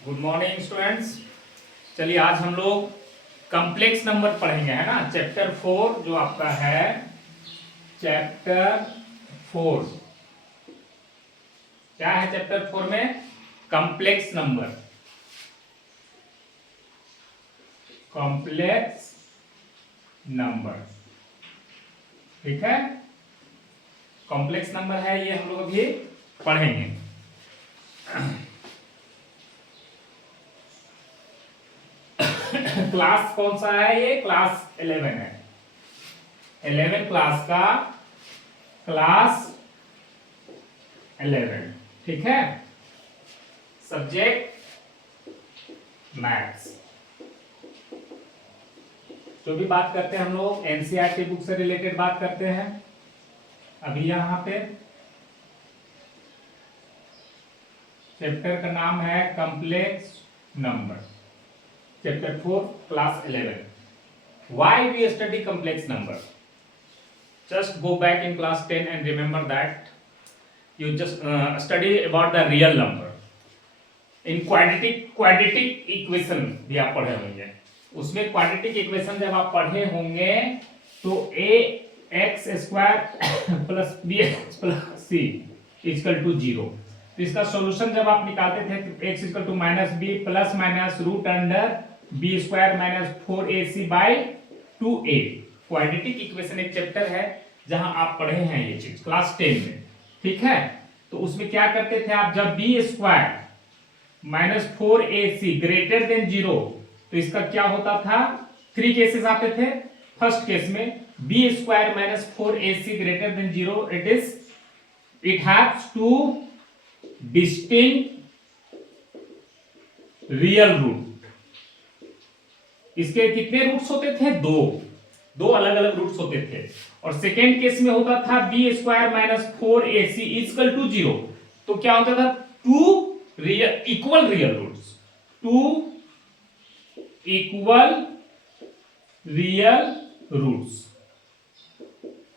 Good morning students. चलिए आज हम लोग कॉम्प्लेक्स नंबर पढ़ेंगे, है ना। चैप्टर 4 जो आपका है, चैप्टर 4 क्या है? चैप्टर 4 में कॉम्प्लेक्स नंबर, कॉम्प्लेक्स नंबर, ठीक है। कॉम्प्लेक्स नंबर है ये, हम लोग अभी पढ़ेंगे। क्लास कौन सा है? ये क्लास 11 है। 11 क्लास का, क्लास 11, ठीक है। Subject maths. जो भी बात करते हैं हम लोग एनसीईआरटी बुक से रिलेटेड बात करते हैं। अभी यहाँ पे चैप्टर का नाम है complex number, chapter 4 class 11। Why we study complex number? Just go back in class 10 and remember that you just study about the real number. In quadratic equation भी आप पढ़े होंगे। उसमें क्वाड्रेटिक इक्वेशन जब आप पढ़े होंगे तो a x square plus b x plus c equal to 0। तो इसका सॉल्यूशन जब आप निकालते थे तो x equal to minus b plus minus root under b square minus 4ac by 2a। Quadratic equation एक चैप्टर है जहां आप पढ़े हैं ये चीज क्लास 10 में, ठीक है। तो उसमें क्या करते थे आप, जब B square minus 4ac greater than 0 तो इसका क्या होता था? 3 केसेस आते थे। फर्स्ट केस में B square minus 4ac greater than 0, it haves two distinct real root. इसके कितने रूट्स होते थे? दो अलग अलग रूट्स होते थे। और सेकेंड केस में होता था B square minus 4ac equal to 0। तो क्या होता था? Two equal real roots, two equal real roots,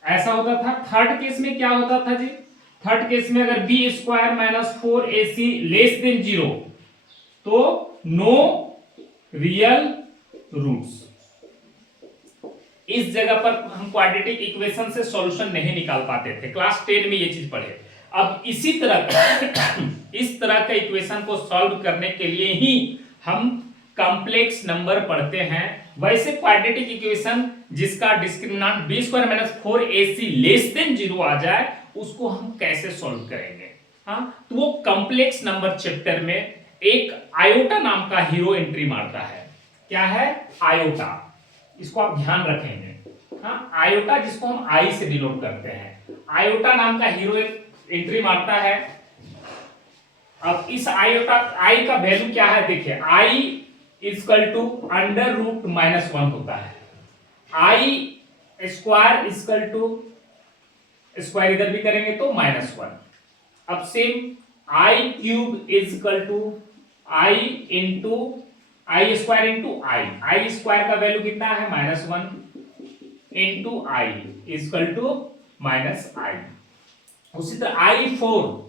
ऐसा होता था। थर्ड केस में क्या होता था जी? थर्ड केस में अगर B square minus 4ac less than 0 तो नो रियल रूट्स। इस जगह पर हम क्वाड्रेटिक इक्वेशन से सॉल्यूशन नहीं निकाल पाते थे। क्लास 10 में ये चीज पढ़े। अब इसी तरह इस तरह का इक्वेशन को सॉल्व करने के लिए ही हम कॉम्प्लेक्स नंबर पढ़ते हैं। वैसे क्वाड्रेटिक इक्वेशन जिसका discriminant B square minus 4ac less than 0 आ जाए उसको हम कैसे सॉल्व करेंगे? हाँ, तो वो कॉम्प्लेक्स नंबर चैप्टर में एक आयोटा नाम का हीरो एंट्री मारता है। क्या है? आयोटा। इसको आप ध्यान रखेंगे। हाँ, आयोटा जिसको हम आई से डिनोट करते हैं, आयोटा नाम का हीरो एंट्री मारता है। अब इस आयोटा आई का वैल्यू क्या है? देखिए, i equal to under root minus 1 होता है। I square equal to, square इधर भी करेंगे तो माइनस 1। अब same i cube is equal to i into I square into I square का वैल्यू कितना है? Minus 1 into i equal to minus i. उसी तरह i four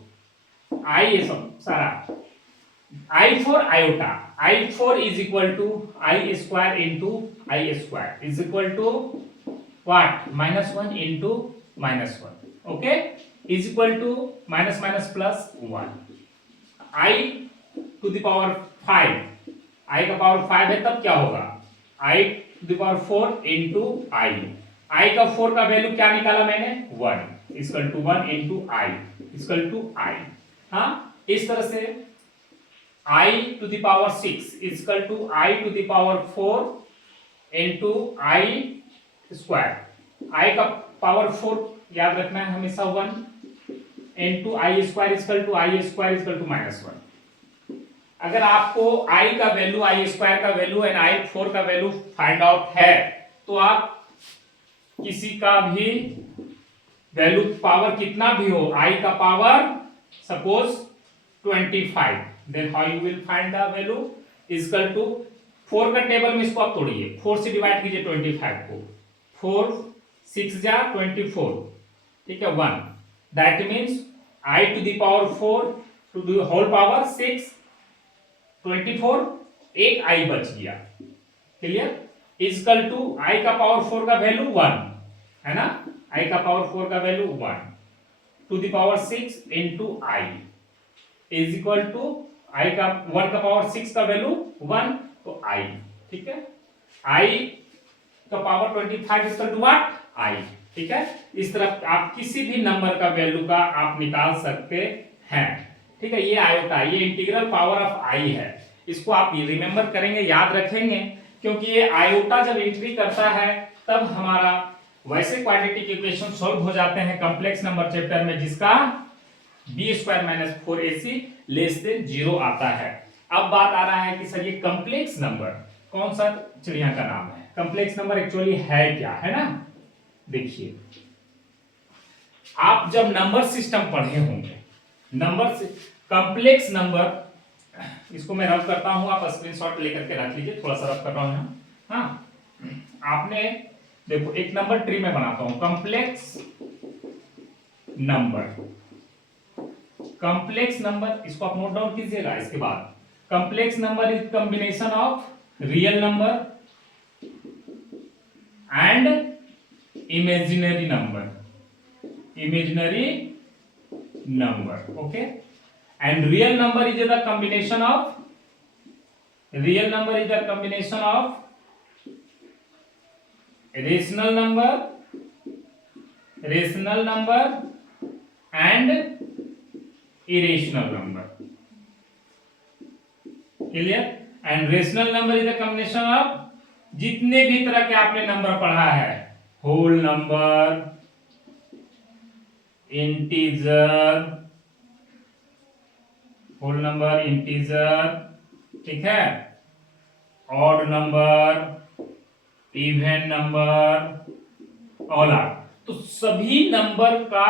is equal to I square into I square is equal to what? Minus 1 into minus 1, okay, is equal to minus minus plus 1। I to the power 5, i का power 5 है तब क्या होगा? I to the power 4 into i का 4 का value क्या निकाला मैंने? 1 equal to 1 into i equal to i. हाँ, इस तरह से i to the power 6 equal to i to the power 4 into I square. I का पावर 4 याद रखना है हमेशा 1 into I square equal to I square equal to minus 1। अगर आपको आई का वैल्यू, आई स्क्वायर का वैल्यू एंड आई 4 का वैल्यू फाइंड आउट है तो आप किसी का भी वैल्यू पावर कितना भी हो, आई का power suppose 25, then how you will find the value equal to 4 का टेबल में इसको आप तोड़िए, 4 से डिवाइड कीजिए 25 को, 4 6 जा 24, ठीक है, 1। That means I to the power 4 to the whole power 6 24, एक i बच गया, क्लियर, इजकल टू i का पावर 4 का वैल्यू 1 है ना, i का पावर 4 का value 1 to the power 6 into i is equal to i का 1 का पावर 6 का वैल्यू 1 तो i, ठीक है, i का power 25 is equal to what i, ठीक है। इस तरह आप किसी भी नंबर का वैल्यू का आप निकाल सकते हैं, ठीक है। ये आयोटा, ये इंटीग्रल पावर ऑफ i है, इसको आप रिमेंबर करेंगे, याद रखेंगे, क्योंकि ये आयोटा जब एंट्री करता है तब हमारा वैसे क्वाड्रेटिक इक्वेशन सॉल्व हो जाते हैं कॉम्प्लेक्स नंबर चैप्टर में, जिसका b² - 4ac लेस देन 0 आता है। अब बात आ रहा है कि सर ये कॉम्प्लेक्स नंबर कौन सा चिड़िया का नाम है, कॉम्प्लेक्स नंबर एक्चुअली है क्या, है ना। देखिए आप जब नंबर सिस्टम पढ़े होंगे, नंबर से कॉम्प्लेक्स नंबर, इसको मैं रब करता हूं, आप स्क्रीनशॉट लेकर के रख लीजिए, थोड़ा सा रब कर रहा हूं। हाँ, आपने देखो एक नंबर ट्री में बनाता हूं, कॉम्प्लेक्स नंबर, इसको आप नोट डाउन कीजिएगा। इसके बाद complex number is combination of real number and imaginary number, okay, and real number is the combination of rational number and irrational number, clear, and rational number is the combination of जितने भी तरह के आपने number पढ़ा है, whole number, integer, ठीक है, odd number, even number, all are, तो सभी नंबर का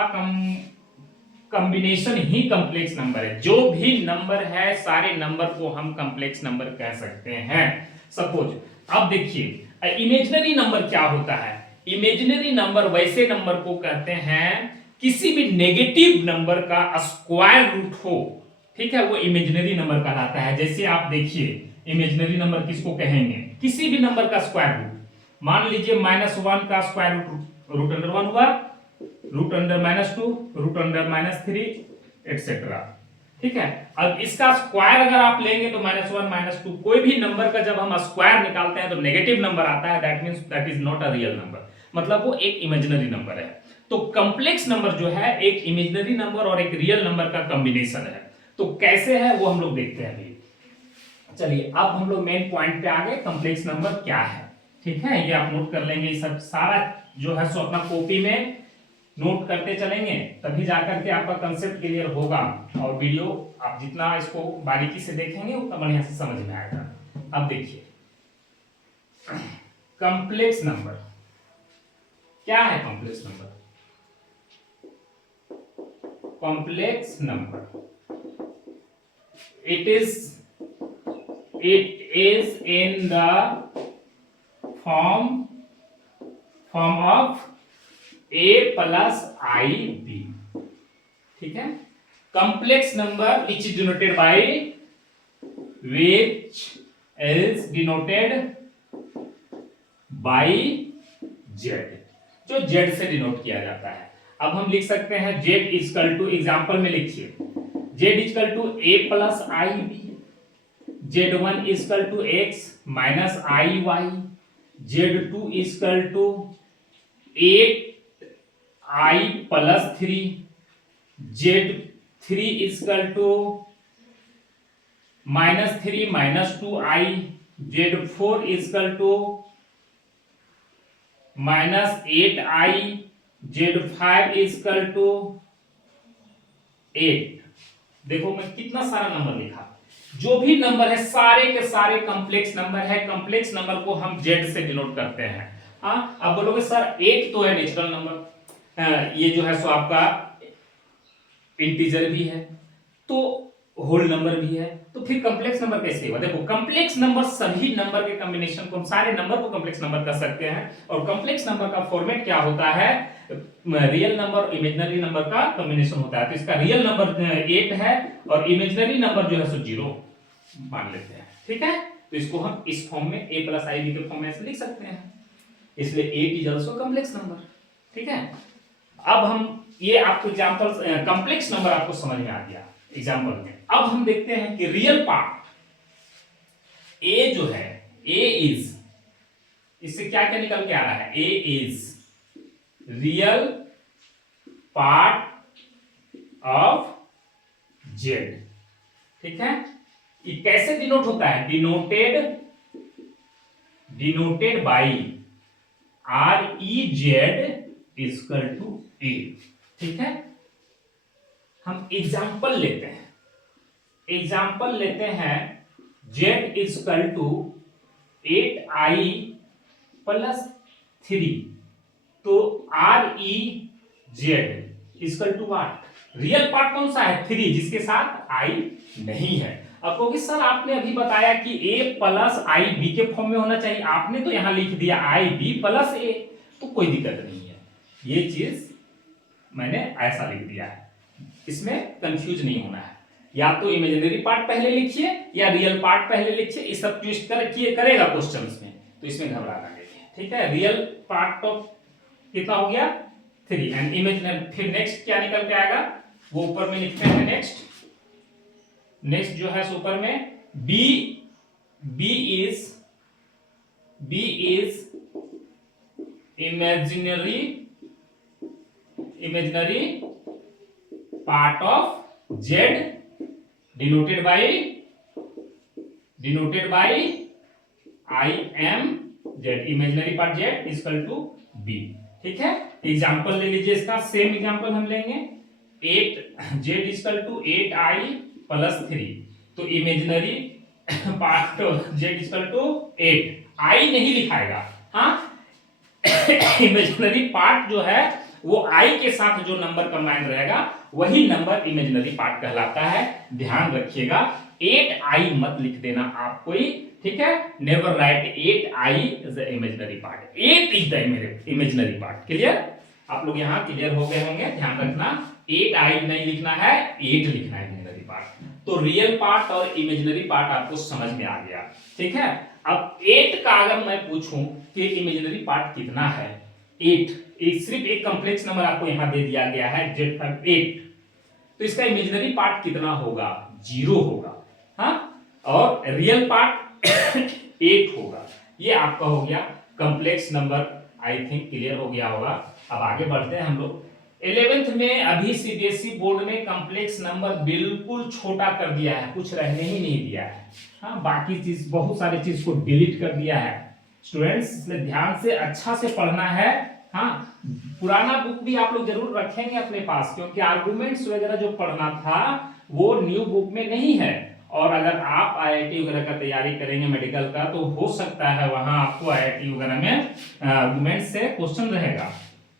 कॉम्बिनेशन ही कॉम्प्लेक्स नंबर है। जो भी नंबर है सारे नंबर को हम कॉम्प्लेक्स नंबर कह सकते हैं। सपोज अब देखिए इमेजिनरी नंबर क्या होता है, इमेजिनरी नंबर वैसे नंबर को कहते हैं किसी भी नेगेटिव नंबर का स्क्वायर रूट हो, ठीक है, वो इमेजिनरी नंबर कहलाता है। जैसे आप देखिए इमेजिनरी नंबर किसको कहेंगे, किसी भी नंबर का स्क्वायर रूट, मान लीजिए -1 का स्क्वायर रूट अंडर 1 हुआ, root under -2, root under -3 etcetera, ठीक है। अब इसका स्क्वायर अगर आप लेंगे तो -1 -2, कोई भी नंबर का जब हम स्क्वायर निकालते हैं तो नेगेटिव नंबर आता है, that means that is not a real number, मतलब वो एक इमेजिनरी नंबर है। तो कॉम्प्लेक्स नंबर जो है एक इमेजिनरी नंबर और एक रियल नंबर का कॉम्बिनेशन है। तो कैसे है वो हम लोग देखते हैं अभी। चलिए अब हम लोग मेन पॉइंट पे आ गए, कॉम्प्लेक्स नंबर क्या है, ठीक है, ये आप नोट कर लेंगे, ये सब सारा जो है सो अपना कॉपी में नोट करते चलेंगे, तभी जाकर के आपका कंसेप्ट क्लियर होगा, और वीडियो आप जितना इसको बारीकी से देखेंगे उतना बढ़िया से समझ में आएगा। अब देखिए कॉम्प्लेक्स नंबर क्या है, complex number it is in the form of a plus ib, ठीक है। complex number which is denoted by z, जो z से डिनोट किया जाता है। अब हम लिख सकते हैं z इक्वल टू, एग्जांपल में लिखिए z equal to a plus I B, z1 equal to x minus I Y, z2 equal to 8i plus 3, z3 equal to -3 minus 2i, z4 equal to -8i, z5 equal to 8। देखो मैं कितना सारा number लिखा, जो भी number है सारे के सारे कॉम्प्लेक्स नंबर है। कॉम्प्लेक्स नंबर को हम z से डिनोट करते हैं। हाँ, अब बोलोगे सर 8 तो है नेचुरल नंबर, ये जो है सो आपका इंटीजर भी है, तो होल नंबर भी है, तो फिर कॉम्प्लेक्स नंबर कैसे होगा। देखो कॉम्प्लेक्स नंबर सभी नंबर के कॉम्बिनेशन को, हम सारे नंबर को कॉम्प्लेक्स नंबर कर सकते हैं। और कॉम्प्लेक्स नंबर का फॉर्मेट क्या होता है, रियल नंबर और इमेजिनरी नंबर का कॉम्बिनेशन होता है। तो इसका रियल नंबर 8 है और इमेजिनरी नंबर जो है सो 0, मान लेते हैं, ठीक है। तो इसको हम इस फॉर्म में a प्लस आई बी के फॉर्म में ऐसे लिख सकते हैं, इसलिए 8 इज आल्सो कॉम्प्लेक्स नंबर, ठीक है। अब हम ये आपको एग्जांपल कॉम्प्लेक्स नंबर आपको समझ में आ गया एग्जांपल में। अब हम देखते हैं कि रियल पार्ट a जो है, a इज, इससे क्या क्या निकल के आ रहा है, a is real part of z, ठीक है। ये कैसे डिनोट होता है, denoted by r E Z equal to a, ठीक है। हम एग्जाम्पल लेते हैं z equal to 8i plus 3, तो R E Z equal to what, real part कौन सा है, 3, जिसके साथ i नहीं है। अब क्योंकि सर आपने अभी बताया कि a प्लस आई बी के फॉर्म में होना चाहिए, आपने तो यहां लिख दिया आई बी प्लस ए, तो कोई दिक्कत नहीं है, ये चीज मैंने ऐसा लिख दिया है, इसमें कंफ्यूज नहीं होना है। या तो इमेजिनरी पार्ट पहले लिखिए या रियल पार्ट पहले लिखिए, इस सब ट्विस्ट करेगा क्वेश्चंस में, तो इसमें घबराना नहीं है, ठीक है। रियल पार्ट ऑफ कितना हो गया 3 एंड इमेजिनरी, फिर नेक्स्ट क्या निकल के आएगा वो ऊपर में लिखते हैं। नेक्स्ट जो है ऊपर में b is imaginary part of z denoted by I M Z, imaginary part z equal to b, ठीक है। एग्जांपल ले लीजिए इसका, सेम एग्जांपल हम लेंगे, 8 z equal to 8i plus 3, तो imaginary part of z equal to 8, i नहीं लिखाएगा, हाँ इमेजिनरी पार्ट जो है वो i के साथ जो नंबर कंबाइन रहेगा वही नंबर इमेजिनरी पार्ट कहलाता है, ध्यान रखिएगा। 8i मत लिख देना आप कोई, ठीक है, never write 8i is the imaginary part, 8 is the imaginary part. Clear, आप लोग यहाँ क्लियर हो गए होंगे, ध्यान रखना 8i नहीं लिखना है, 8 लिखना है इमेजिनरी पार्ट। तो रियल पार्ट और इमेजिनरी पार्ट आपको समझ में आ गया, ठीक है। अब 8 का अगर मैं पूछूं कि इमेजिनरी पार्ट कितना है, 8 सिर्फ एक कॉम्प्लेक्स नंबर आपको यहां दे दिया गया है z8, तो इसका इमेजिनरी पार्ट कितना होगा, 0 होगा, हाँ, और रियल पार्ट 8 होगा। ये आपका हो गया complex number, I think clear हो गया होगा। अब आगे बढ़ते हैं हम लोग 11th में। अभी सीबीएसई बोर्ड में कॉम्प्लेक्स नंबर बिल्कुल छोटा कर दिया है, कुछ रहने ही नहीं दिया है, हाँ, बाकी चीज बहुत सारी चीज को डिलीट कर दिया है स्टूडेंट्स, इसलिए ध्यान से अच्छा से पढ़ना है, हाँ। पुराना बुक भी आप लोग जरूर रखेंगे अपने पास, क्योंकि आर्गुमेंट्स वगैरह जो पढ़ना था वो न्यू बुक में नहीं है, और अगर आप आईआईटी वगैरह का तैयारी करेंगे मेडिकल का, तो हो सकता है वहां आपको आईआईटी वगैरह में आर्गुमेंट से क्वेश्चन रहेगा,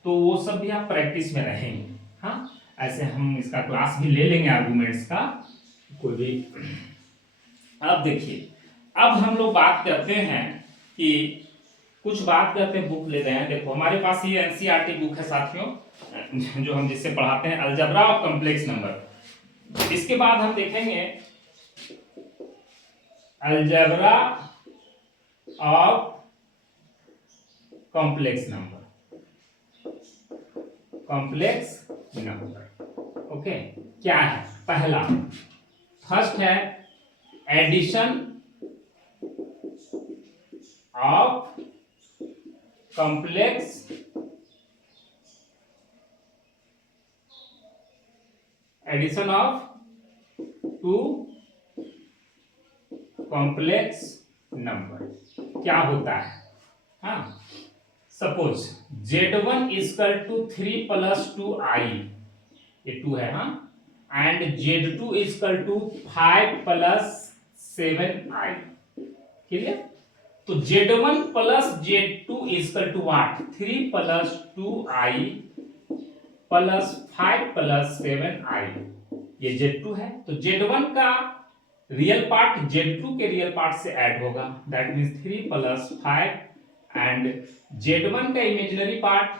तो वो सब भी आप प्रैक्टिस में रहेंगे, हाँ। ऐसे हम इसका क्लास भी ले लेंगे आर्गुमेंट्स का, कोई भी। अब देखिए, अब हम लोग बात करते हैं कि कुछ बात करते हैं, बुक ले रहे हैं, देखो हमारे पास ये एनसीईआरटी बुक है साथियों, जो हम जिससे पढ़ाते हैं, अलजेब्रा ऑफ कॉम्प्लेक्स नंबर। इसके बाद हम देखेंगे algebra of complex number, okay. क्या है, पहला फर्स्ट है addition of complex addition of two complex number क्या होता है, हाँ। Suppose z1 equal to 3 plus 2i, ये 2 है, हाँ, and z2 equal to 5 plus 7i, clear. तो z1 plus z2 equal to what, 3 plus 2i plus 5 plus 7i, ये z2 है। तो z1 का रियल पार्ट z2 के रियल पार्ट से ऐड होगा, that means 3 plus 5, and z1 का imaginary part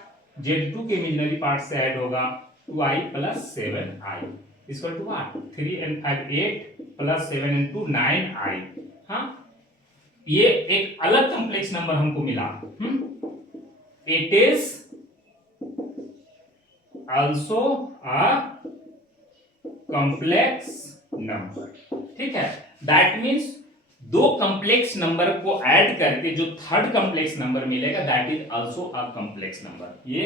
z2 के इमेजिनरी पार्ट से ऐड होगा 2i plus 7i, equal to what 3 and 5 8 plus 7 into 9 I। हाँ, ये एक अलग कॉम्प्लेक्स नंबर हमको मिला। It is also a complex number. ठीक है, दैट मीन्स दो कॉम्प्लेक्स नंबर को ऐड करके जो थर्ड कॉम्प्लेक्स नंबर मिलेगा that is also a complex number. ये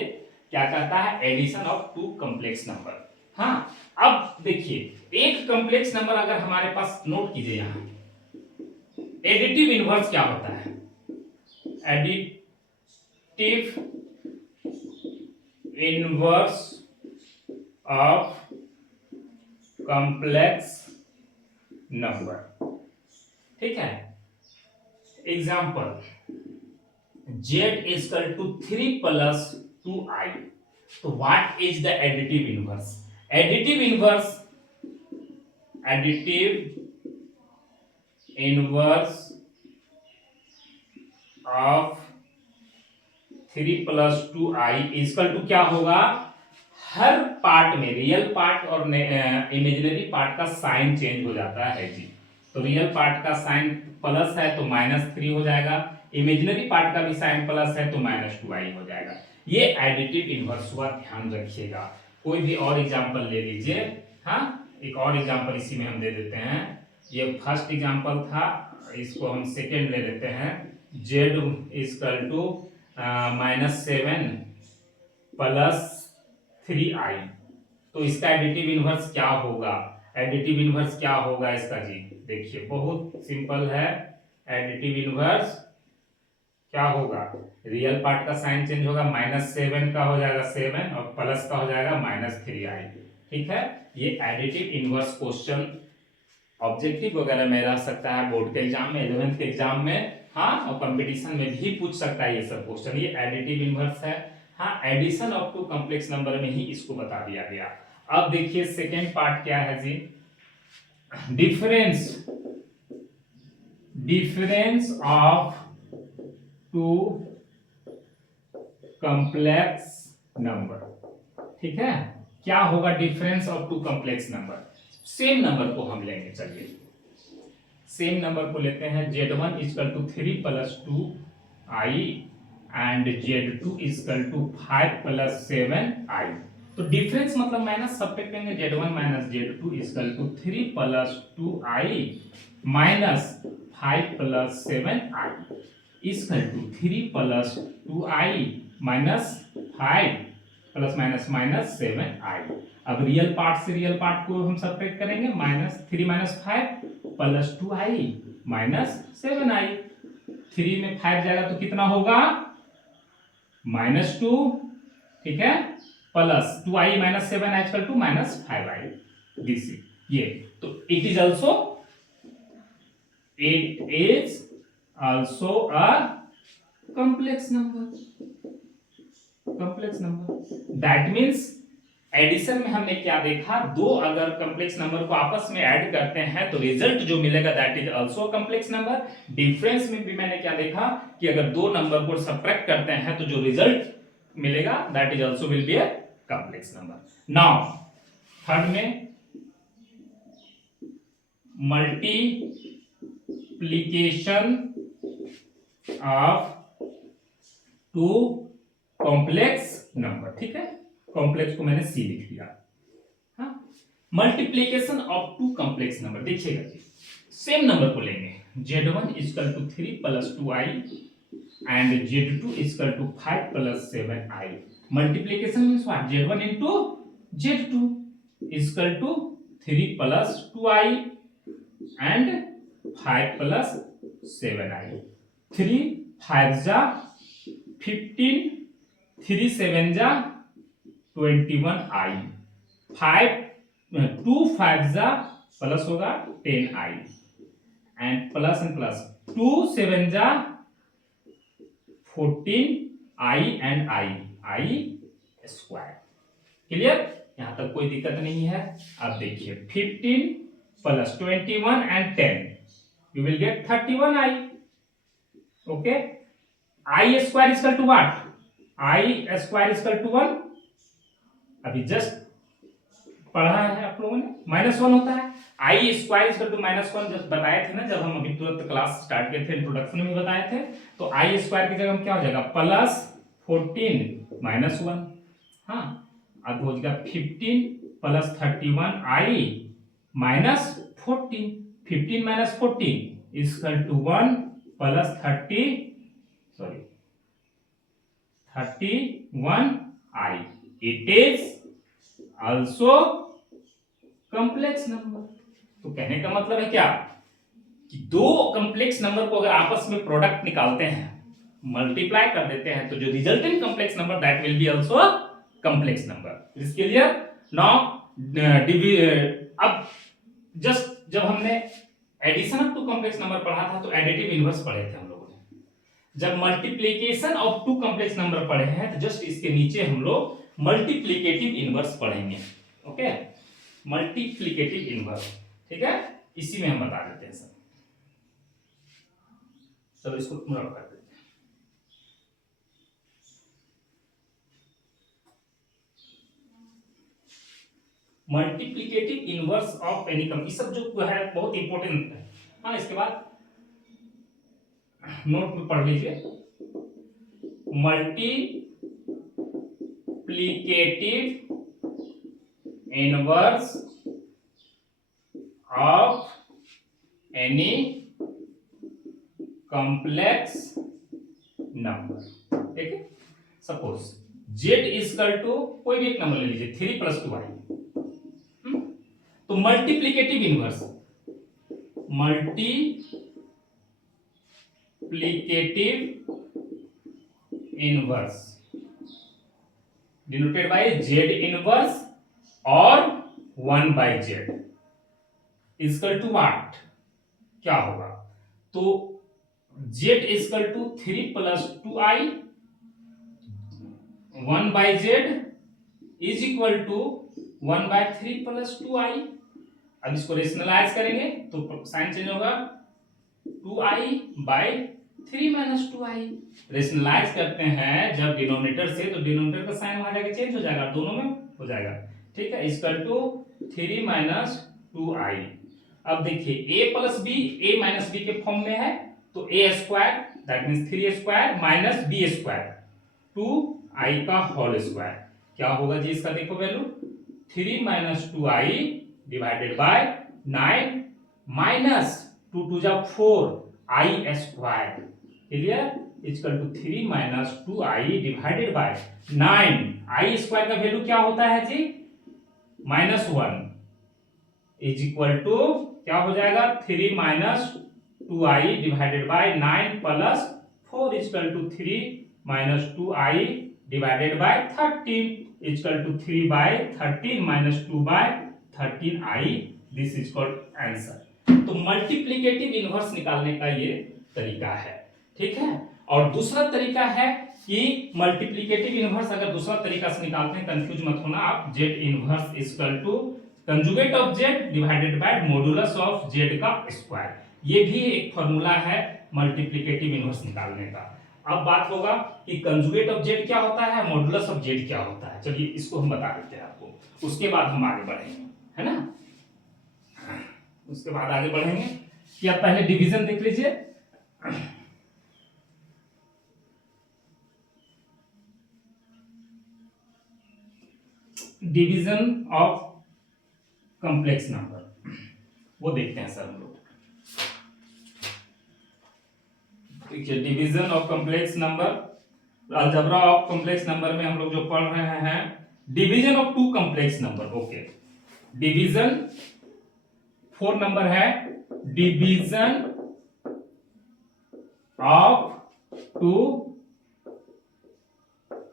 क्या कहता है, addition of two complex number. हाँ, अब देखिए एक कॉम्प्लेक्स नंबर अगर हमारे पास, नोट कीजिए यहां, एडिटिव इनवर्स क्या होता है, additive inverse of complex number. ठीक है, example z equal to 3 plus 2i। तो what is the additive inverse? Additive inverse, additive inverse of 3 plus 2i equal to क्या होगा, हर पार्ट में रियल पार्ट और इमेजिनरी पार्ट का साइन चेंज हो जाता है जी। तो रियल पार्ट का साइन प्लस है तो -3 हो जाएगा, इमेजिनरी पार्ट का भी साइन प्लस है तो -2i हो जाएगा। ये एडिटिव इनवर्स हुआ, ध्यान रखिएगा। कोई भी और एग्जांपल ले लीजिए। हाँ, एक और एग्जांपल इसी में हम दे देते हैं। ये फर्स्ट एग्जांपल था, इसको हम सेकेंड ले लेते हैं। z equal to -7 plus 3i। तो इसका एडिटिव इनवर्स क्या होगा, एडिटिव इनवर्स क्या होगा इसका जी, देखिए बहुत सिंपल है। एडिटिव इनवर्स क्या होगा, रियल पार्ट का साइन चेंज होगा, -7 का हो जाएगा 7 और प्लस का हो जाएगा -3i। ठीक है, ये एडिटिव इनवर्स क्वेश्चन ऑब्जेक्टिव वगैरह में रह सकता है, बोर्ड के एग्जाम में, 11th के एग्जाम में, हाँ, और कंपटीशन में भी पूछ सकता है ये सब क्वेश्चन। ये एडिटिव इनवर्स है। हाँ, addition of two complex number में ही इसको बता दिया गया। अब देखिए सेकेंड पार्ट क्या है जी, difference, difference of two complex number. ठीक है, क्या होगा difference of two complex number? Same number को हम लेंगे, चलिए सेम नंबर को लेते हैं। z1 equal to 3 plus 2i and z2 equal to 5 plus 7i। तो डिफरेंस मतलब माइनस, सब पे करेंगे z1 minus z2 equal to 3 plus 2i minus 5 plus 7i equal to 3 plus 2i minus 5 plus minus minus 7i। अब real part से real part को हम subtract करेंगे, -3 minus 5 plus 2i minus 7i। 3 में 5 जाएगा तो कितना होगा, -2। ठीक है, plus 2i minus 7i equal to -5i। This ये, तो it is also, it is also a complex number, complex number. That means addition में हमने क्या देखा, दो अगर कॉम्प्लेक्स नंबर को आपस में ऐड करते हैं तो रिजल्ट जो मिलेगा that is also complex number. Difference में भी मैंने क्या देखा कि अगर दो नंबर को सब्ट्रैक्ट करते हैं तो जो रिजल्ट मिलेगा that is also will be a complex number. Now third में multiplication of two complex number. ठीक है, कॉम्प्लेक्स को मैंने सी लिख दिया। हाँ, multiplication of two complex number, देखिएगा जी, सेम नंबर को लेंगे, z1 equal to 3 plus 2i and z2 equal to 5 plus 7i। Multiplication means what, z1 into z2 equal to 3 plus 2i and 5 plus 7i। 3 5 जा 15, 3 7 जा 21i, 2 5 जा plus होगा 10i and plus and plus 2 7 जा 14i and i square. Clear, यहां तक कोई दिक्कत नहीं है। अब देखिए 15 plus 21 and 10 you will get 31i। Okay, i square equal to what, i square equal to 1। अभी जस्ट पढ़ा है आप लोगों ने, -1 होता है। आई स्क्वायर इक्वल टू -1 जब बताए थे ना, जब हम अभी तुरंत क्लास स्टार्ट किए थे, इंट्रोडक्शन में बताए थे, तो आई स्क्वायर की जगह हम क्या हो जाएगा, +14 -1, हाँ, अब हो जाएगा 15 + 31 i -14, 15 - 14 equal to 1 + 31 i, it is also complex number. तो कहने का मतलब है क्या कि दो कॉम्प्लेक्स नंबर को अगर आपस में प्रोडक्ट निकालते हैं, मल्टीप्लाई कर देते हैं, तो जो resultant complex number that will be also complex number. इसके लिए नाउ अब जस्ट जब हमने addition of two complex number पढ़ा था तो एडिटिव इनवर्स पढ़े थे हम लोगों ने। जब multiplication of two complex number पढ़े हैं तो जस्ट इसके नीचे हम लोग मल्टीप्लिकेटिव इनवर्स पढ़ेंगे। ओके, मल्टीप्लिकेटिव इनवर्स, ठीक है, इसी में हम बता देते हैं सब। चलो इसको पूरा कर देते हैं। मल्टीप्लिकेटिव इनवर्स ऑफ एनी कम, ये सब जो है बहुत इंपॉर्टेंट है। हाँ, इसके बाद नोट में पढ़ लीजिए, multiplicative inverse of any complex number, ठीक है। सपोज z इक्वल टू कोई भी एक नंबर ले लीजिए 3 + 2i, तो multiplicative inverse denoted by z inverse और 1/z इक्वल टू व्हाट, क्या होगा, तो z equal to 3 + 2i, 1/z is equal to 1/3 + 2i। अब इसको रेशनलाइज करेंगे तो साइन चेंज होगा, 2i/3 - 2i। रेशनलाइज करते हैं जब डिनोमिनेटर से, तो डिनोमिनेटर का साइन वहां जाके चेंज हो जाएगा, दोनों में हो जाएगा, ठीक है, इक्वल टू 3 - 2i। अब देखिए a + b, a - b के फॉर्म में है, तो a² that means 3a² - b² 2i का होल स्क्वायर, क्या होगा जी इसका, देखो value 3 - 2i divided by 9 - 2 × 4 i², clear, equal to 3 - 2i divided by 9, i² का वैल्यू क्या होता है जी, -1 इज इक्वल टू क्या हो जाएगा, 3 - 2i divided by 9 + 4 equal to 3 - 2i divided by 13 equal to 3/13 - 2/13i, this is called answer. तो multiplicative inverse निकालने का ये तरीका है, ठीक है। और दूसरा तरीका है कि मल्टीप्लिकेटिव इनवर्स अगर दूसरा तरीका से निकालते हैं, कंफ्यूज मत होना आप, z inverse equal to conjugate of z divided by modulus of z का स्क्वायर, ये भी एक फॉर्मूला है मल्टीप्लिकेटिव इनवर्स निकालने का। अब बात होगा कि कंजुगेट ऑफ z क्या होता है, मॉडुलस ऑफ z क्या होता है, चलिए इसको हम बता देते हैं आपको, उसके बाद हम आगे बढ़ेंगे, है ना, उसके बाद आगे बढ़ेंगे। कि आप पहले डिवीजन देख लीजिए, डिवीजन ऑफ कॉम्प्लेक्स नंबर वो देखते हैं सर हम लोग। देखिए division of complex number, algebra of complex number में हम लोग जो पढ़ रहे हैं division of two complex number. Okay, division 4 number है, division of two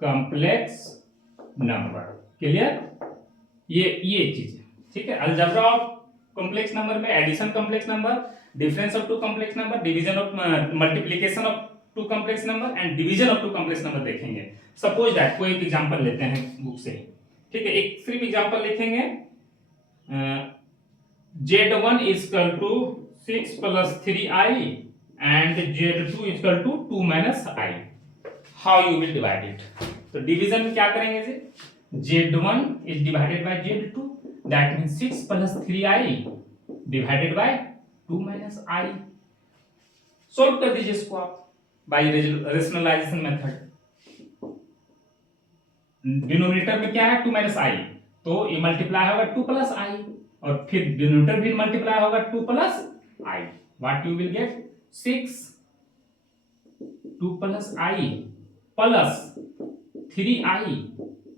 complex number, clear, ये चीज है, ठीक है। अलजेब्रा ऑफ कॉम्प्लेक्स नंबर में addition complex number, difference of two complex number, division of multiplication of two complex number and division of two complex number देखेंगे। Suppose that कोई एक example लेते हैं बुक से, ठीक है, एक सिर्फ एग्जांपल लिखेंगे, z1 equal to 6 + 3i and z2 equal to 2 - i, how you will divide it. तो डिवीजन में क्या करेंगे जी, z1 is divided by z2, that means 6 plus 3i divided by 2 minus i. Solve कर दीजिए इसको आप बाय रेशनलाइजेशन मेथड। डिनोमिनेटर में क्या है 2 माइनस आई, तो ये मल्टीप्लाई होगा 2 प्लस आई, और फिर डिनोमिनेटर भी मल्टीप्लाई होगा 2 plus i. What you will get 6 2 plus i plus 3i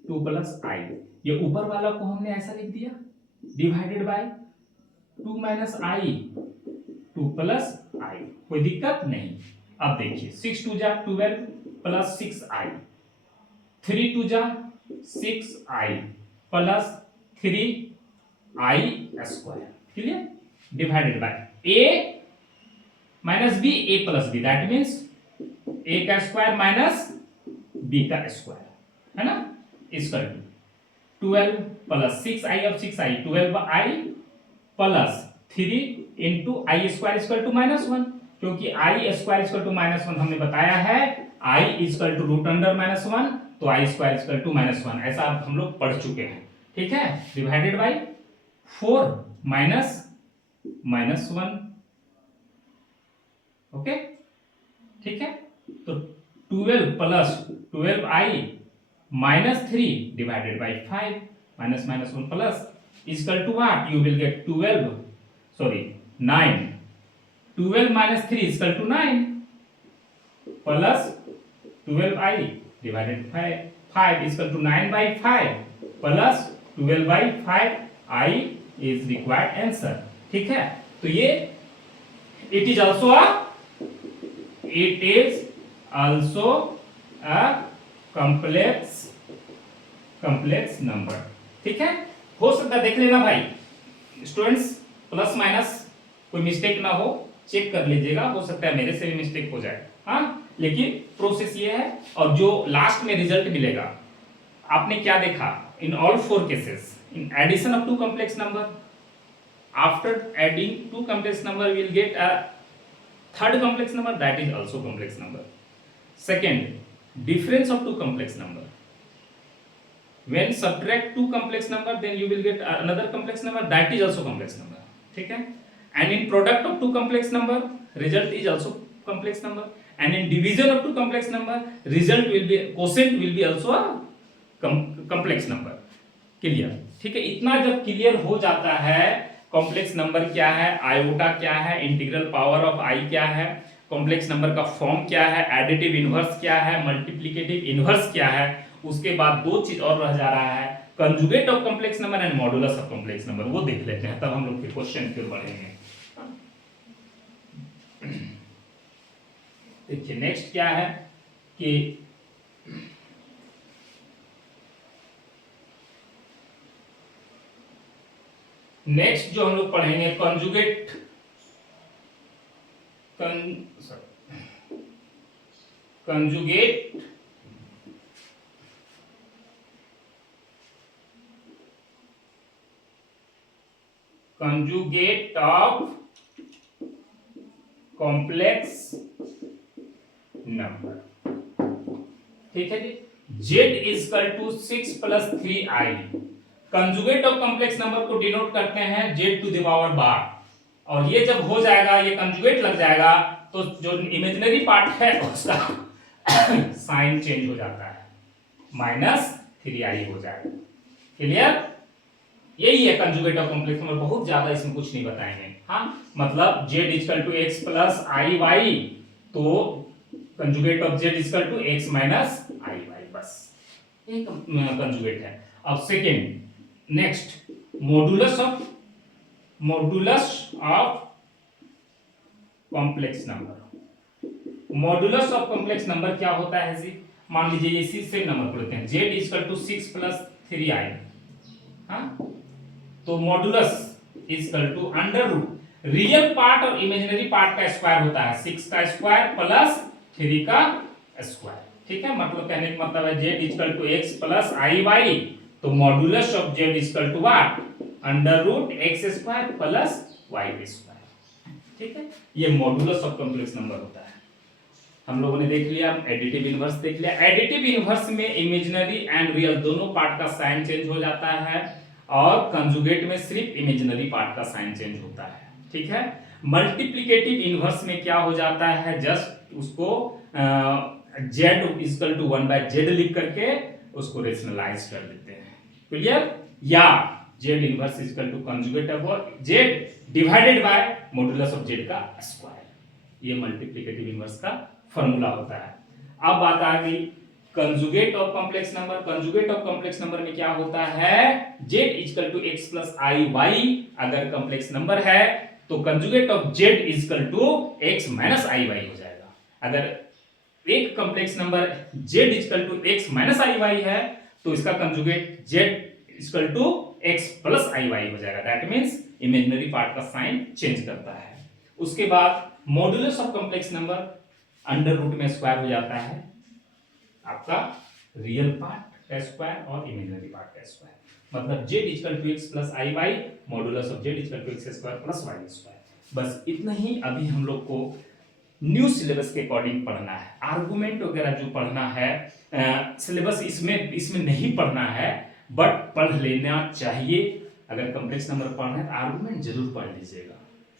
2 plus i. ये ऊपर वाला को हमने ऐसा लिख दिया divided by 2 minus i 2 plus i. कोई दिक्कत नहीं। अब देखिए 6 2 जा 12 प्लस 6i, 3 2 जा 6i plus 3i square, clear, divided by a minus b a plus b, that means a का स्क्वायर माइनस b का स्क्वायर, है ना, इक्वल टू 12 प्लस 6i, अब 6i 12i plus 3 into I square equal to -1, क्योंकि आई square equal to -1 हमने बताया है i equal to root under -1, तो आई स्क्वायर इक्वल टू -1, ऐसा हम लोग पढ़ चुके हैं, ठीक है। डिवाइडेड बाय 4 माइनस -1, ओके, ठीक है। तो 12 plus 12i minus 3 divided by 5 minus -1 plus equal to what, you will get 9 12 minus 3 equal to 9 plus 12i divided 5 equal to 9 by 5 plus 12 by 5 i is required answer, ठीक है। तो ये it is also a complex number, ठीक है। हो सकता है देख लेना भाई स्टूडेंट्स, प्लस माइनस कोई मिस्टेक ना हो, चेक कर लीजिएगा, हो सकता है मेरे से भी मिस्टेक हो जाए, हाँ, लेकिन प्रोसेस ये है। और जो लास्ट में रिजल्ट मिलेगा, आपने क्या देखा in all 4 cases, in addition of 2 complex number, after adding 2 complex number will get a third complex number, that is also complex number. Second, difference of 2 complex number, when subtract 2 complex number then you will get another complex number, that is also complex number, ठीक है। and in product of 2 complex number result is also complex number, and in division of 2 complex number result will be quotient will be also a complex number, clear, ठीक है। इतना जब clear हो जाता है complex number क्या है, iota क्या है, इंटीग्रल पावर ऑफ आई क्या है, कॉम्प्लेक्स नंबर का फॉर्म क्या है, एडिटिव इनवर्स क्या है, मल्टीप्लिकेटिव इनवर्स क्या है, उसके बाद 2 चीज और रह जा रहा है, conjugate of complex number and modulus of complex number, वो देख लेते हैं, तब हम लोग के क्वेश्चन फिर बढ़ेंगे। देखिए नेक्स्ट क्या है कि नेक्स्ट जो हम लोग पढ़ेंगे conjugate conjugate of complex number, ठीक है जी। z equal to 6 plus 3i, conjugate of complex number को डिनोट करते हैं z to the power bar, और ये जब हो जाएगा, ये कंजुगेट लग जाएगा, तो जो इमेजिनरी पार्ट है उसका साइन चेंज हो जाता है, -3i हो जाएगा, क्लियर। यही है कंजुगेट ऑफ कॉम्प्लेक्स नंबर, बहुत ज्यादा इसमें कुछ नहीं बताएंगे, हाँ, मतलब z equal to x plus i y, तो conjugate of z equal to x minus I y, बस ये कंजुगेट है। अब second, next modulus of complex number. Modulus of complex number क्या होता है जी, मान लीजिए इसी से नंबर को लेते हैं, z equal to 6 plus 3i, हाँ, तो modulus equal to under root real part और इमेजिनरी पार्ट का स्क्वायर होता है, 6 का स्क्वायर प्लस 3 का स्क्वायर, ठीक है। मतलब कहने का मतलब है z equal to x plus i y, तो modulus of z equal to what, under root x square plus y square, ठीक है। ये मॉडुलस ऑफ कॉम्प्लेक्स नंबर होता है। हम लोगों ने देख लिया, एडिटिव इनवर्स देख लिया। एडिटिव इनवर्स में इमेजिनरी एंड रियल दोनों पार्ट का साइन चेंज हो जाता है, और कंजुगेट में सिर्फ इमेजिनरी पार्ट का साइन चेंज होता है, ठीक है। मल्टीप्लिकेटिव इनवर्स में क्या हो जाता है, जस्ट उसको z इक्वल टू 1/z लिख करके उसको रेशनलाइज कर देते हैं, क्लियर। या z inverse equal to conjugate of z divided by modulus of z का स्क्वायर, ये मल्टीप्लिकेटिव इनवर्स का फॉर्मूला होता है। अब बात आ गई conjugate of complex number. Conjugate of complex number में क्या होता है, z equal to x plus i y अगर कॉम्प्लेक्स नंबर है तो conjugate of z equal to x minus I y हो जाएगा। अगर एक complex number z equal to x minus I y है तो इसका conjugate z equal to x plus i y हो जाएगा। दैट मींस इमेजिनरी पार्ट का साइन चेंज करता है। उसके बाद modulus of complex number under root में स्क्वायर हो जाता है आपका रियल पार्ट का स्क्वायर और इमेजिनरी पार्ट का स्क्वायर, मतलब z equal to x plus i y modulus of z equal to x square plus y square. बस इतना ही अभी हम लोग को न्यू सिलेबस के अकॉर्डिंग पढ़ना है। आर्गुमेंट वगैरह जो पढ़ना है सिलेबस इसमें नहीं पढ़ना है, बट पढ़ लेना चाहिए। अगर कॉम्प्लेक्स नंबर पढ़ना है तो आर्गुमेंट जरूर पढ़ लीजिएगा।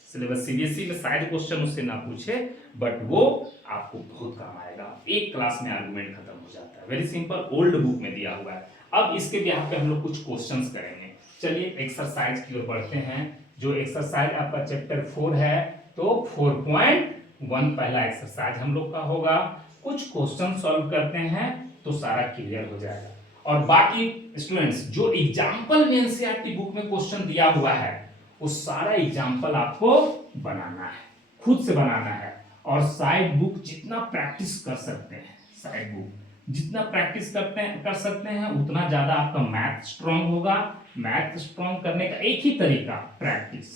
सिलेबस सीबीएसई में शायद क्वेश्चन उससे ना पूछे, बट वो आपको बहुत काम आएगा। एक क्लास में आर्गुमेंट खत्म हो जाता है, वेरी सिंपल, ओल्ड बुक में दिया हुआ है। अब इसके बिहाफ पे हम लोग कुछ क्वेश्चंस करेंगे। चलिए एक्सरसाइज की ओर बढ़ते हैं। जो एक्सरसाइज आपका चैप्टर 4 है तो 4.1 पहला एक्सरसाइज हम लोग का होगा। कुछ क्वेश्चन सॉल्व करते हैं तो सारा क्लियर हो जाएगा। और बाकी स्टूडेंट्स जो एग्जाम्पल में एनसीईआरटी बुक में क्वेश्चन दिया हुआ है वो सारा एग्जाम्पल आपको बनाना है, खुद से बनाना है। और साइड बुक जितना प्रैक्टिस कर सकते हैं, साइड बुक जितना प्रैक्टिस कर सकते हैं उतना ज्यादा आपका मैथ स्ट्रांग होगा। मैथ स्ट्रांग करने का एक ही तरीका प्रैक्टिस।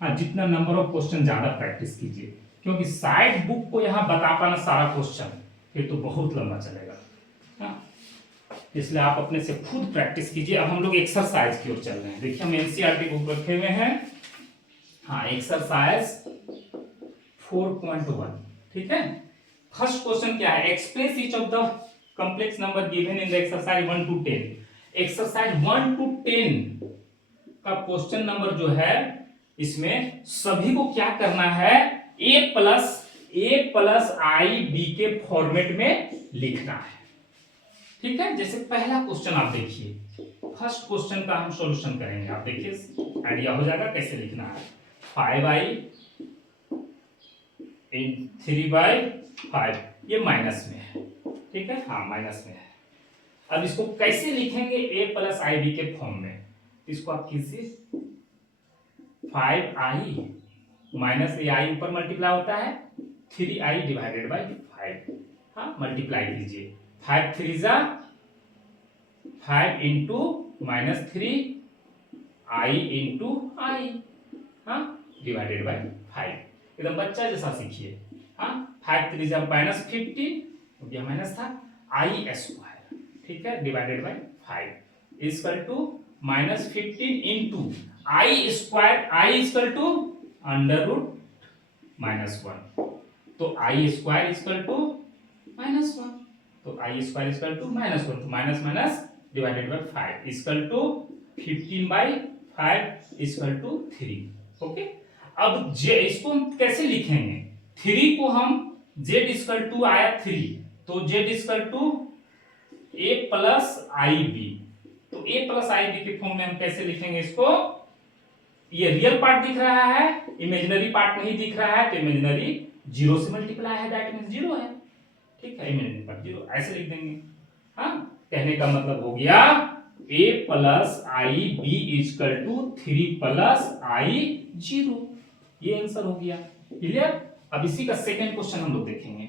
हाँ, जितना नंबर ऑफ क्वेश्चन ज्यादा प्रैक्टिस कीजिए, क्योंकि साइड बुक को यहाँ बता पाना सारा क्वेश्चन फिर तो बहुत लंबा चलेगा। हाँ, इसलिए आप अपने से खुद प्रैक्टिस कीजिए। अब हम लोग एक्सरसाइज की ओर चल रहे हैं। देखिए हम एनसीईआरटी बुक रखे हुए हैं। हाँ, एक्सरसाइज 4.1, ठीक है। फर्स्ट क्वेश्चन क्या है, express each of the complex number given in the exercise 1 to 10। Exercise 1 to 10 का क्वेश्चन नंबर जो है इसमें सभी को क्या करना है, a प्लस आई बी के फॉर्मेट में लिखना है, ठीक है। जैसे पहला क्वेश्चन आप देखिए, फर्स्ट क्वेश्चन का हम सॉल्यूशन करेंगे। आप देखिए आइडिया हो जाएगा कैसे लिखना है। 5i इन 3/5 ये माइनस में है, ठीक है। हाँ, माइनस में है। अब इसको कैसे लिखेंगे a प्लस आई बी के फॉर्म में, इसको आप कीजिए 5i माइनस ये i ऊपर मल्टीप्लाई होता है 3i डिवाइडेड बाई 5। हाँ, मल्टीप्लाई कीजिए 5 3 जा 5 इंटू माइनस 3i इंटू आई, हाँ, डिवाइडेड बाई 5। एकदम बच्चा जैसा सीखिए। हाँ, 5 3 जा माइनस 15 ये माइनस था आई स्क्वायर, ठीक है, divided by 5 equal to minus 15 into I square, i equal to under root minus 1, तो i square equal to minus 1, तो i square equal to minus 1, तो minus minus divided by 5 equal to 15/5 equal to 3। Okay, अब j इसको हम कैसे लिखेंगे, 3 को हम z इक्वल टू आया 3, तो z equal to a plus I b, तो a प्लस आई बी के फॉर्म में हम कैसे लिखेंगे इसको। ये रियल पार्ट दिख रहा है, इमेजिनरी पार्ट नहीं दिख रहा है, तो इमेजिनरी 0 से मल्टीप्लाई है, दैट मींस 0 है, ठीक है। इमेजिनरी पार्ट 0 ऐसे लिख देंगे। हाँ, कहने का मतलब हो गया a plus I b equal to 3 plus i 0, ये आंसर हो गया। क्लियर। अब इसी का सेकंड क्वेश्चन हम लोग देखेंगे।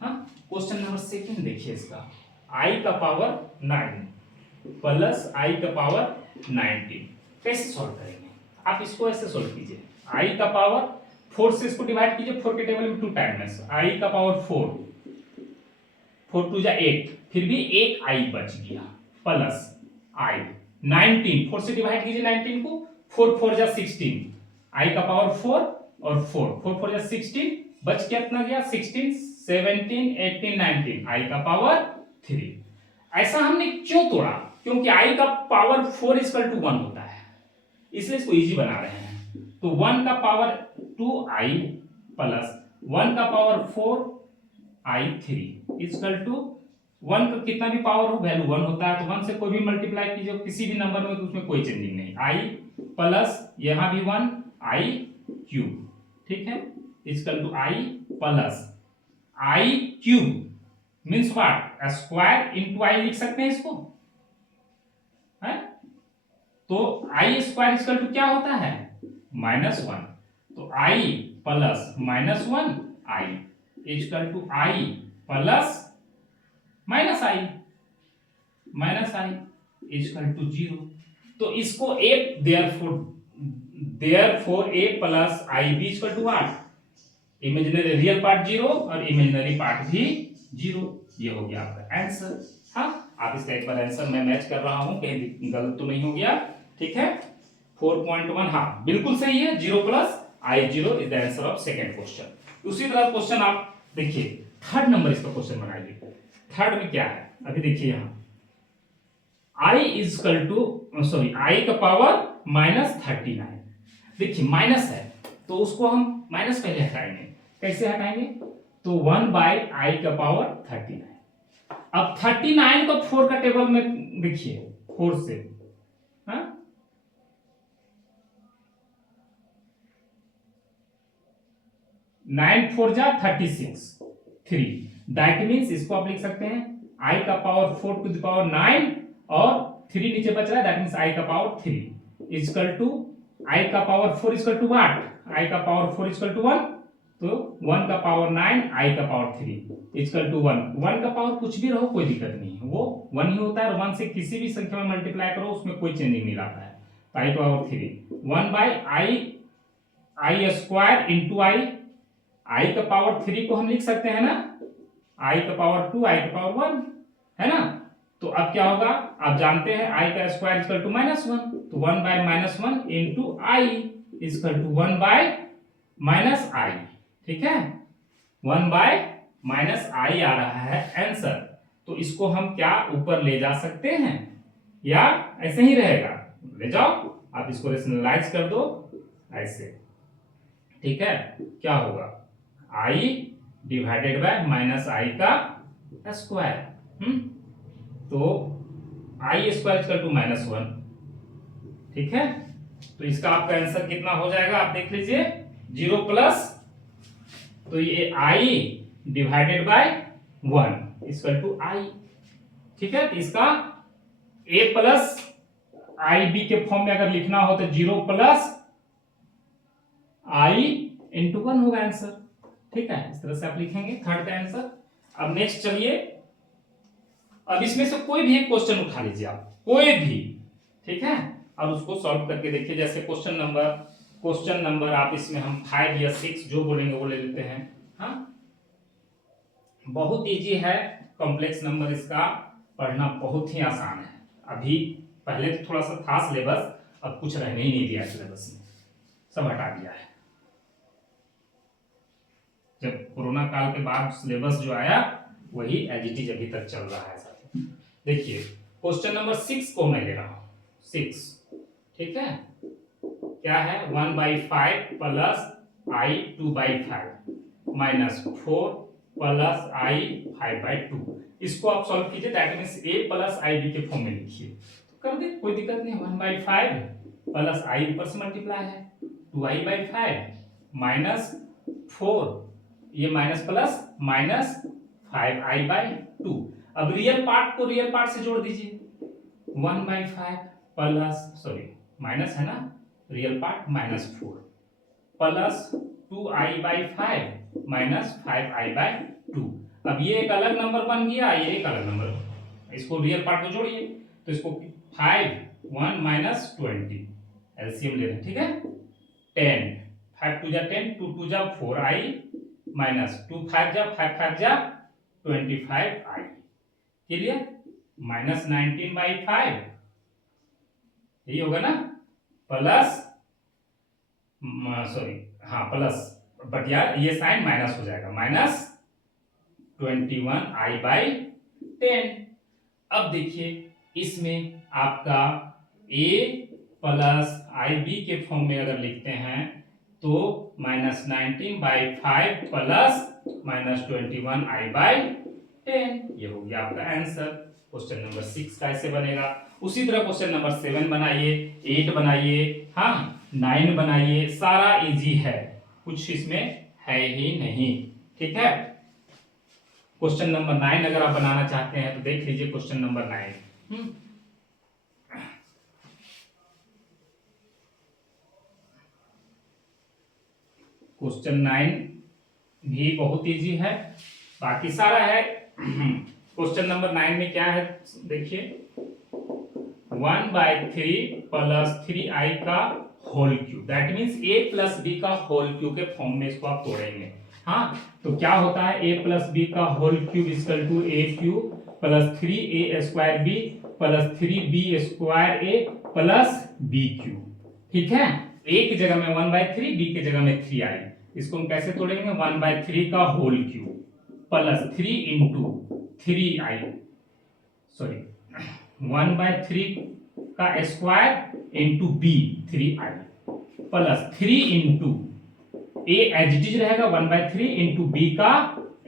हाँ, क्वेश्चन नंबर सेकंड देखिए इसका, i का पावर 9 प्लस i का पावर 19 कैसे सॉल्व करेंगे। आप इसको ऐसे सॉल्व कीजिए, i का पावर 4 से इसको डिवाइड कीजिए, 4 के टेबल में 2 टाइम्स, i का पावर 4 2 जा 8, फिर भी एक i बच गया, प्लस i 19, 4 से डिवाइड कीजिए 19 को, 4 4 जा 16, i का पावर 4 और 4 4 जा 16, बच कितना गया 16 17 18 19, i का पावर 3। ऐसा हमने क्यों तोड़ा, क्योंकि i का पावर 4 इक्वल टू 1 होता है, इसलिए इसको इजी बना रहे हैं। तो 1 का पावर 2i प्लस 1 का पावर 4i3 इक्वल टू 1 का कितना भी पावर हो वैल्यू 1 होता है, तो 1 से कोई भी मल्टीप्लाई कीजिए किसी भी नंबर में तो उसमें कोई चेंजिंग नहीं, i प्लस यहाँ भी 1 i क्यूब, ठीक है, equal to i plus i cube means what, square into i लिख सकते हैं इसको, है? तो i स्क्वायर इक्वल टू क्या होता है -1, तो i plus -1 i equal to i plus -i equal to 0। तो इसको a therefore a plus i भी equal to what, imaginary real part 0 और इमेजिनरी पार्ट भी 0। ये हो गया आपका आंसर। हाँ, आप इसका एक बार आंसर मैं मैच कर रहा हूं, कहीं गलत तो नहीं हो गया, ठीक है। 4.1 हाँ बिल्कुल सही है, 0 plus i0 is the answer of second question. उसी तरह क्वेश्चन आप देखिए थर्ड नंबर इसका क्वेश्चन बनाइए। थर्ड में क्या है, अभी देखिए यहाँ i equal to sorry i का पावर -39, देखिए माइनस है तो उसको हम माइनस पहले हटाएंगे, कैसे हटाएंगे, तो 1/i का पावर 39। अब 39 को 4 का टेबल में देखिए 4 से, हाँ 9 4 जा 36 3, दैट मीन्स इसको आप लिख सकते हैं i का पावर 4 टू द पावर 9 और 3 नीचे बच रहा है, दैट मीन्स i का पावर 3 इक्वल टू i का power 4 equal to what, i का पावर 4 इक्वल टू 1, तो 1 का पावर 9 i का पावर 3 इक्वल टू 1। 1 का पावर कुछ भी रहो कोई दिक्कत नहीं है, वो 1 ही होता है, और 1 से किसी भी संख्या में मल्टीप्लाई करो उसमें कोई चेंजिंग नहीं लाता है। तो i power 3 1/i square into i का पावर 3 को हम लिख सकते हैं ना, i का पावर 2 i का पावर 1, है ना। तो अब क्या होगा, आप जानते हैं i का स्क्वायर इक्वल टू -1, तो 1/-1 into i equal to 1/-i, ठीक है, 1/-i आ रहा है आंसर। तो इसको हम क्या ऊपर ले जा सकते हैं या ऐसे ही रहेगा, ले जाओ आप इसको रेशनलाइज कर दो ऐसे, ठीक है, क्या होगा i डिवाइडेड बाय -i का स्क्वायर, तो i स्क्वायर इक्वल टू -1, ठीक है। तो इसका आपका आंसर कितना हो जाएगा आप देख लीजिए, 0 प्लस, तो ये i divided by 1 equal to i, ठीक है। तो इसका a प्लस i b के फॉर्म में अगर लिखना हो तो 0 प्लस i इंटू 1 होगा आंसर, ठीक है। इस तरह से आप लिखेंगे थर्ड का आंसर। अब नेक्स्ट चलिए, अब इसमें से कोई भी एक क्वेश्चन उठा लीजिए आप, कोई भी, ठीक है, और उसको सॉल्व करके देखिए। जैसे क्वेश्चन नंबर आप इसमें हम 5 या 6 जो बोलेंगे वो ले लेते हैं। हाँ, बहुत इजी है, कॉम्प्लेक्स नंबर इसका पढ़ना बहुत ही आसान है। अभी पहले तो थोड़ा सा था सिलेबस, अब कुछ रहने ही नहीं दिया सिलेबस में, सब हटा दिया है। जब कोरोना काल के बाद सिलेबस जो आया वही एज इट इज अभी तक चल रहा है। देखिए क्वेश्चन नंबर 6 को मैं ले रहा हूं, 6, ठीक है, क्या है 1/5 plus i 2/5 minus 4 plus i 5/2। इसको आप सॉल्व कीजिए, that means a plus ib के फॉर्म में लिखिए, तो कर दे, कोई दिक्कत नहीं। 1/5 प्लस i ऊपर से मल्टीप्लाई है 2i/5 माइनस 4, ये माइनस प्लस माइनस 5i/2। अब रियल पार्ट को रियल पार्ट से जोड़ दीजिए, 1/5 प्लस सॉरी माइनस है ना, real part -4 plus 2i/5 minus 5i/2। अब ये एक अलग नंबर बन गया, ये एक अलग नंबर, इसको रियल पार्ट में जोड़िए, तो इसको 5 1 माइनस 20 एलसीएम ले रहे हैं, ठीक है, 10 5 2 जा 10 2 2 जा 4i माइनस 2 5 जा 5 5 जा 25i, क्लियर, -19/5 यही होगा ना, प्लस सॉरी हाँ प्लस, बट यार ये साइन माइनस हो जाएगा, -21i/10। अब देखिए इसमें आपका a प्लस आई बी के फॉर्म में अगर लिखते हैं तो -19/5 प्लस -21 i/10, ये हो गया आपका आंसर। क्वेश्चन नंबर 6 कैसे बनेगा? उसी तरह क्वेश्चन नंबर 7 बनाइए, 8 बनाइए, हाँ 9 बनाइए, सारा इजी है, कुछ इसमें है ही नहीं। ठीक है, क्वेश्चन नंबर 9 अगर आप बनाना चाहते हैं तो देख लीजिए क्वेश्चन नंबर 9। क्वेश्चन 9 भी बहुत इजी है, बाकी सारा है। क्वेश्चन नंबर 9 में क्या है देखिए, 1/3 प्लस 3i का whole cube, that means a plus b का होल क्यूब के फॉर्म में इसको आप तोड़ेंगे। हाँ, तो क्या होता है, a प्लस बी का whole cube equal to a cube plus 3a square b plus 3b square a plus b cube. ठीक है, a की जगह में 1/3, b की जगह में 3i, इसको हम कैसे तोड़ेंगे, 1/3 का whole cube plus 3 into 3i, sorry 1/3 का square into b 3i plus 3 into a as it is रहेगा 1/3 इंटू बी का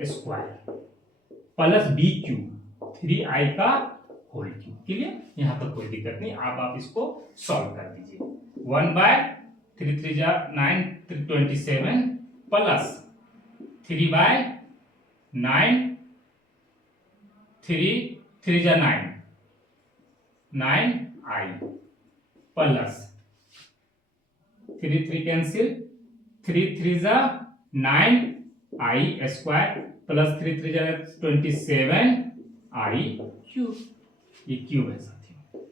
square plus b cube 3i का होल क्यूब। क्लियर, यहां तक कोई दिक्कत नहीं, आप इसको सॉल्व कर दीजिए। 1/3 3 जा 9 27 प्लस 3/9 3 3 जा 9 9i प्लस 3 3 कैंसिल, 3 3 जा 9i स्क्वायर प्लस 3 3 जा 27i क्यूब, ये क्यूब है साथियों।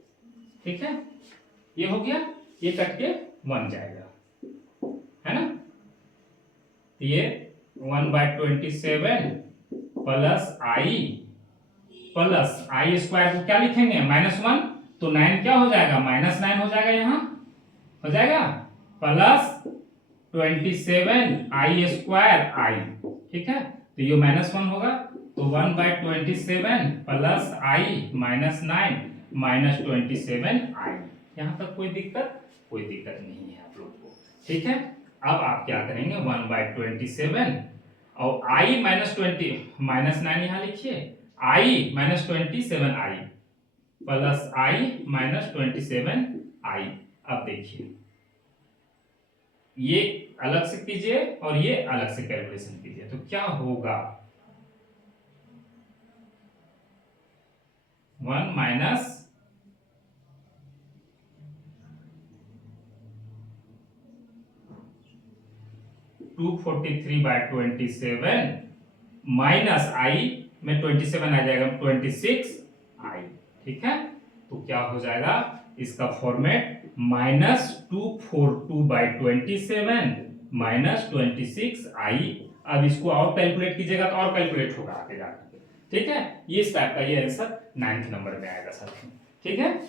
ठीक है, ये हो गया, ये कट के 1 जाएगा, है ना, ये 1/27 plus i plus I square को क्या लिखेंगे, -1, तो 9 क्या हो जाएगा, -9 हो जाएगा, यहां हो जाएगा प्लस 27 i स्क्वायर i। ठीक है, तो ये -1 होगा, तो 1/27 प्लस i -9 -27i। यहां तक कोई दिक्कत नहीं है आप लोग को। ठीक है, अब आप क्या करेंगे, 1/27 और i -9 यहां लिखिए, i -27i plus i -27i। अब देखिए, ये अलग से कीजिए और ये अलग से कैलकुलेशन कीजिए, तो क्या होगा, 1 माइनस 243/27 माइनस i में 27 आ जाएगा 26i। ठीक है, तो क्या हो जाएगा, इसका फॉर्मेट -242/27 माइनस 26i। अब इसको और कैलकुलेट कीजिएगा तो और कैलकुलेट होगा आगे जाकर। ठीक है, ये इस टाइप का ये आंसर 9th नंबर में आएगा साथियों। ठीक है,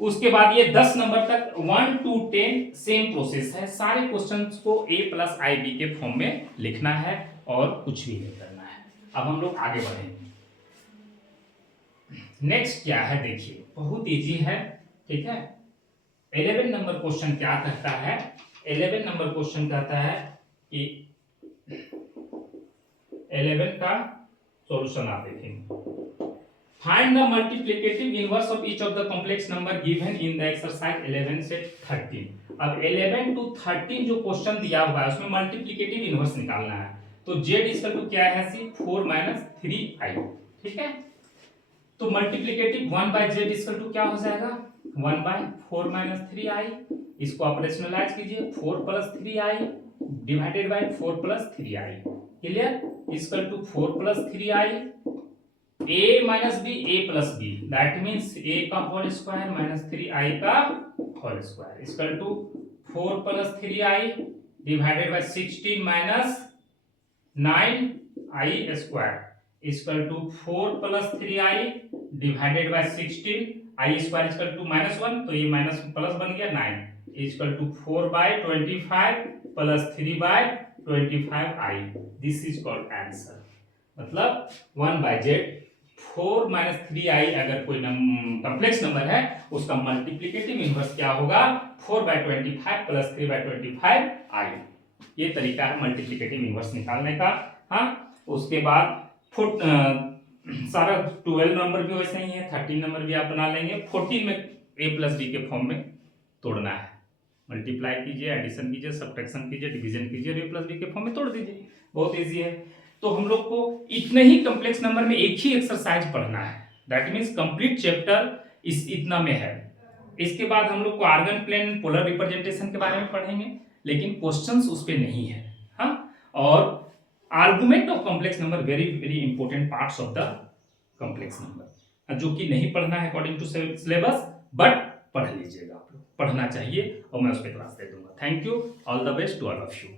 उसके बाद ये 10 नंबर तक 1 to 10 सेम प्रोसेस है, सारे क्वेश्चंस को a प्लस आई बी के फॉर्म में लिखना है और कुछ भी नहीं करना है। अब हम लोग आगे बढ़ेंगे। नेक्स्ट क्या है देखिए, बहुत इजी है। ठीक है, 11 नंबर क्वेश्चन क्या कहता है, 11 नंबर क्वेश्चन कहता है कि 11 का सॉल्यूशन आप देखेंगे, find the multiplicative inverse of each of the complex number given in the exercise 11 से 13। अब 11 to 13 जो क्वेश्चन दिया हुआ है उसमें मल्टीप्लिकेटिव इनवर्स निकालना है, तो z इक्वल टू क्या है, 4 - 3i। ठीक है, तो मल्टीप्लिकेटिव 1/z इक्वल टू क्या हो जाएगा, 1/4 - 3i। इसको आप रेशनलाइज कीजिए, 4 + 3i divided by 4 + 3i। Clear, equal to 4 + 3i, a minus b, a plus b, that means a का होल स्क्वायर माइनस 3i का whole square equal to 4 + 3i divided by 16 minus 9i square equal to 4 + 3i divided by 16 i square equal to -1, तो ये minus plus बन गया 9 equal to 4/25 plus 3/25i। This is called answer, मतलब 1/z 4 minus 3i अगर कोई complex number है उसका multiplicative inverse क्या होगा 4/25 प्लस 3/25 i। ये तरीका है मल्टीप्लिकेटिव इनवर्स निकालने का। हाँ, उसके बाद सारा 12 नंबर भी वैसे ही है, 13 नंबर भी आप बना लेंगे। 14 में a प्लस b के फॉर्म में तोड़ना है, मल्टीप्लाई कीजिए, एडिशन कीजिए, सब्ट्रैक्शन कीजिए, डिवीजन कीजिए, a प्लस b के फॉर्म में तोड़ दीजिए, बहुत इजी है। तो हम लोग को इतने ही कॉम्प्लेक्स नंबर में एक ही एक्सरसाइज पढ़ना है, दैट मीन्स कंप्लीट चैप्टर इस इतना में है। इसके बाद हम लोग को आर्गन प्लेन पोलर रिप्रेजेंटेशन के बारे में पढ़ेंगे, लेकिन क्वेश्चंस उस पे नहीं है। हाँ, और argument of complex number very very important parts of the complex number, जो कि नहीं पढ़ना है अकॉर्डिंग टू सिलेबस, बट पढ़ लीजिएगा, आप लोग पढ़ना चाहिए और मैं उस पर क्लास दे दूंगा। Thank you, all the best to all of you.